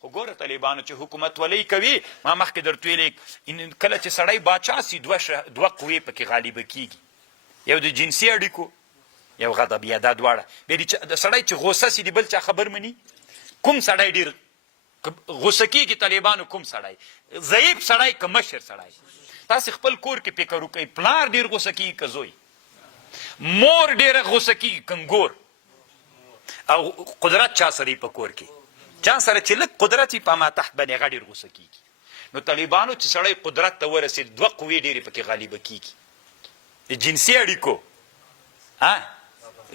خو ګوره طالبانو چې حکومت ولی کوي ما مخکې درته ویلې کله چې سړی باچا سي دوه قوې پکې غالبه کیږي یو د جنسي اړیکو یو غضبیه دا دواړه بیا د سړی چې غوسه سي د بل چا خبر مني کوم سړی ډېر غوسه کیږي طالبانو کوم سړی ضعیف سړی که مشر سړی تاسې خپل کور کې فکر وکئ پلار ډېر غوسه کیږي که زوی مور ډېره غوسه کیږي کنګور او قدرت چا سره په کور کې چا سره چې لږ قدرت یې په ما تحت باندې هغه ډېر غوسه کیږي نو طالبانو چې سړی قدرت ته ورسېد دوه قوې ډېرې پکې غالبه کیږي د جنسي اړیکو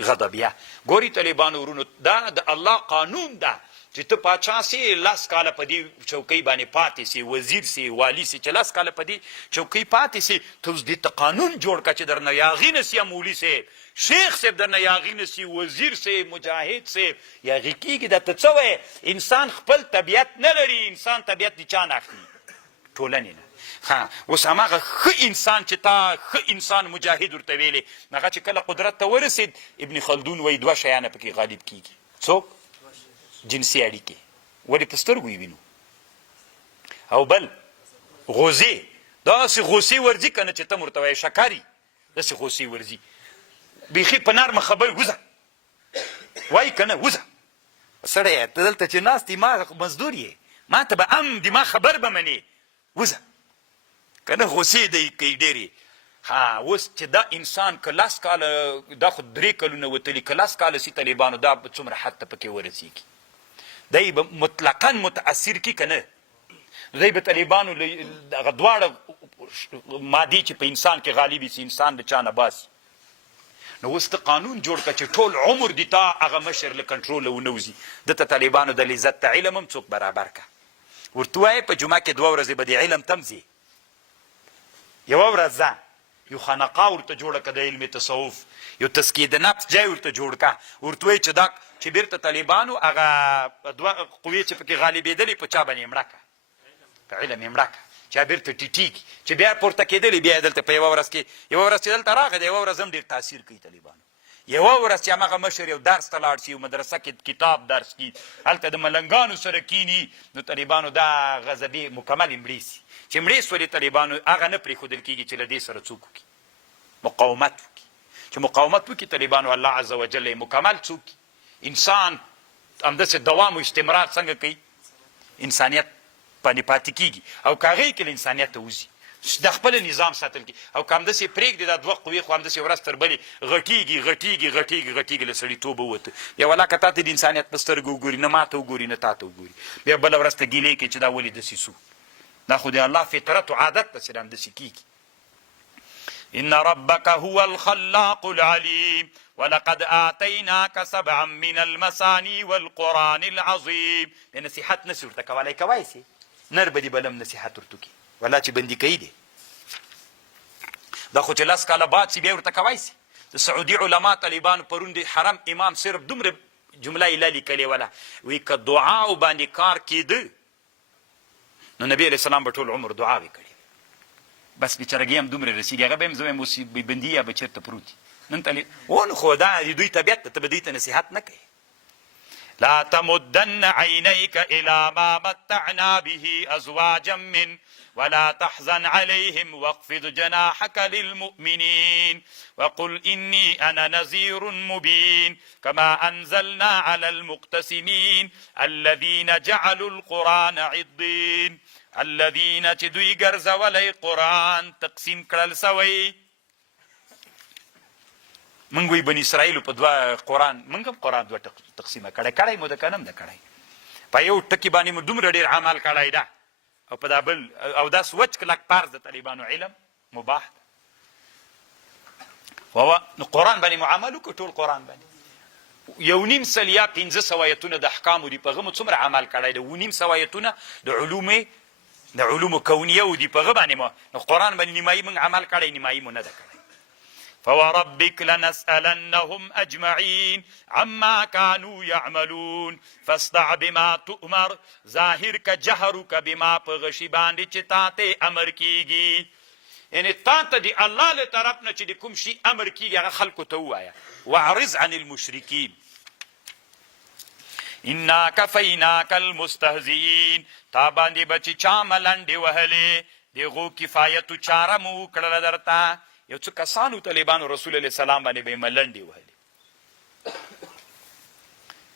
غضبیه ګوري طالبانو ورونو دا د الله قانون ده چې ته پاچا سي لس کاله په دې چوکۍ باندې پاتې سي وزیر سي والي سي چې لس کاله په دې چوکۍ پاتې سي ته اوس دې ته قانون جوړ کړه چې درنه یاغي نه سي مولي صاحب شیخ صاحب درنه یاغي نه سي وزیر صاحب مجاهد صاحب یاغي کېږي دا ته څه وایې انسان خپل طبیعت نه لري انسان طبیعت د چا نه اخلي ټولنې نه اوس هماغه ښه انسان چې تا ښه انسان مجاهد ورته ویلې هغه چې کله قدرت ته ورسېد ابن خلدون وایي دوه شیانه پکې غالب کېږي څوک جنسي اړیکې ولې په سترګو یې وینو او بل غوزې داسې غوسې ورځي که نه چې ته ورته وایې شکاري داسې غوسې ورځي بیخي په نرمه خبرې وځه وایي که نه وځه سړی ته دلته چې ناست یې ما مزدور یې ما ته به د ما خبر به منې وځه که نه غوسې دی کوي ډېرې اوس چې دا انسان که لس کاله دا خو 3 کلونه وتلي که لس کاله سي طالبانو دا به څومره حد ته پکې ورسېږي دی به مطلقا متاثر کی که نه دی به طالبانو هغه دواړه مادې چې په انسان کې غالبي سي انسان د چا نه باسي نو اوس ته قانون جوړ کړه چې ټول عمر دې تا هغه مشر له کنټروله ونوځي دته طالبانو د لذت ته علم هم څوک برابر کړه ورته وایې په جمعه کې 2 ورځې به د علم تم ځي یوه ورځ ځه یو خانقاه ورته جوړه که د علم تصوف یو تزکیه د نفس جای ورته جوړ که ورته وایي چې دا چې بیرته طالبانو هغه دوه قوې چې پکې غالبېدلې په چا باندې یې مړه که په علم یې مړه که چې بیرته ټیټېږي چې بیا پورته کېدلې بیا دلته په یوه ورځ چې دلته راغی د یوه ورځ هم ډېر تاثیر کوي طالبانو یوه ورځ چې هماغه مشر یو درس ته لاړ شي یو مدرسه کې کتاب درس کي هلته د ملنګانو سره کیني نو طالبانو دا غضبې مکمل یې مړې سي چې مړې سولې طالبانو هغه نه پرېښودل کېږي چې له دې سره څوک وکړي مقاومت وکړي چې مقاومت وکړي طالبانو الله عز وجل یې مکمل څوک انسان همداسې دوام و استمرار څنګه کوي انسانیت باندې پاتې کېږي او که هغې کې له انسانیت ته وځي د خپل نظام ساتل کېږي او که همداسې پرېږدي دا دوه قوې خو همداسې ورځ تر بلې غټېږي له سړیتوبه ووته بیا ولاکه تا ته د انسانیت په سترګو وګوري نه ما ته وګوري نه تا ته وګوري بیا بله ورځ ته ګیلې کوي چې دا ولې داسې سو دا خو د الله فطرت و عادت داسې همداسې کېږي إن ربك هو الخلاق العليم ولقد آتيناك 7 من المثاني والقرآن العظيم نصیحت نسی ورته کولی کوای سي نر به دې بلم نصیحت ورته کړي ولا چې بندي کوي دی دا خو چې 10 کاله بعد سي بیا ورته کوای سي د سعودي علما طالبانو پرون د حرم امام صرف دومره جمله یې لیکلې وله وایي که دعاو باندې کار کېده نو نبي علیه السلام به ټول عمر دعاوې کړي بس بیچارګي هم دومره رسېږي هغه به هم زه وایم اوس بندي یا به چېرته پروت نن نو خو دا د دوی طبیعت ته به دوی ته نصیحت نه کوي لا تمدن عينيك إلى ما متعنا به أزواجا من ولا تحزن عليهم واخفض جناحك للمؤمنين وقل إني أنا نذير مبين كما أنزلنا على المقتسمين الذين جعلوا القرآن عضين الذين تدوي غرز ولي قرآن تقسيم كرل سوي منګ وی بني اسرائیل په دوا قرآن منګ قرآن دوا تقسیمه کړی مو د کنم د کړی په یو ټکی باندې مو دومره ډېر عمل کړی ده او په دا بل او دا سوچ کلک پارز د طالبانو علم مباح ده وهو قرآن باندې معاملو که ټول قرآن باندې 1.5 یا 500 آیتونه د احکامو دي په هغه مو څومره عمل کړی ده 1.5 آیتونه د علومو کونیه دي په هغه باندې مو قرآن باندې نیمایي موږ عمل کړی نیمایي مو نه ده کړی فوربك لنسألنهم أجمعين عما كانوا يعملون فاصدع بما تؤمر ظاهرك جهرك بما پغشي باندې چې تاته امر کیږي یعنی تاته دی الله له طرف نه چې د کوم شي امر کیږي هغه خلکو ته وایا واعرض عن المشرکین انا کفیناک المستهزئین تا باندې بچی چا ملنډې وهلې دغو کفایتو چاره مو وکړله درته یو څه کسانو طالبانو رسول الله سلام باندې به ملنډې وهلې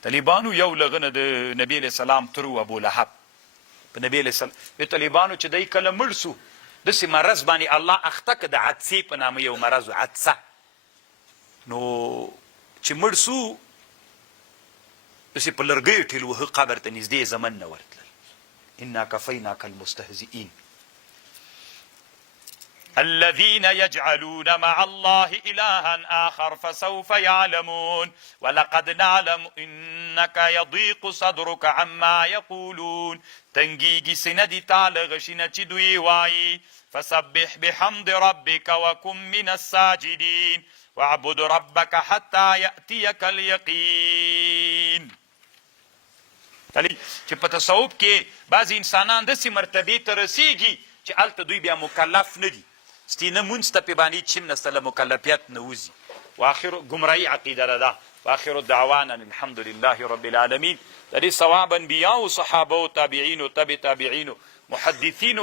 طالبانو یو لغنه د نبی علیہ السلام ترو ابو لهب په نبی علیہ السلام د طالبانو چې دی کله مړ سو داسې مرض باندې الله اخته که د عدسې په نامه یو مرض عدسه نو چې مړ سو داسې په لرګیو ټیل وهه قبر ته نږدې زمن نه ورتلل انا کفیناک المستهزئین الذين يجعلون مع الله إلها آخر فسوف يعلمون ولقد نعلم إنك يضيق صدرك عما يقولون تنگيگي سندي تعالى غشنا چي دوي واي فسبح بحمد ربك وكن من الساجدين واعبد ربك حتى يأتيك اليقين چې په تصوف کې بعض انسانان داسې مرتبې ته رسیږي چې هلته دوی بیا مکلف نه دي ستینه مونځ ته پې باندې چیم نسته له مکلفیت نه وځي واخر ګمراهي عقیده ده واخر دعوانا الحمد لله رب العالمین د دې ثواب انبیاء او صحابه او تابعین او تبع تابعین محدثین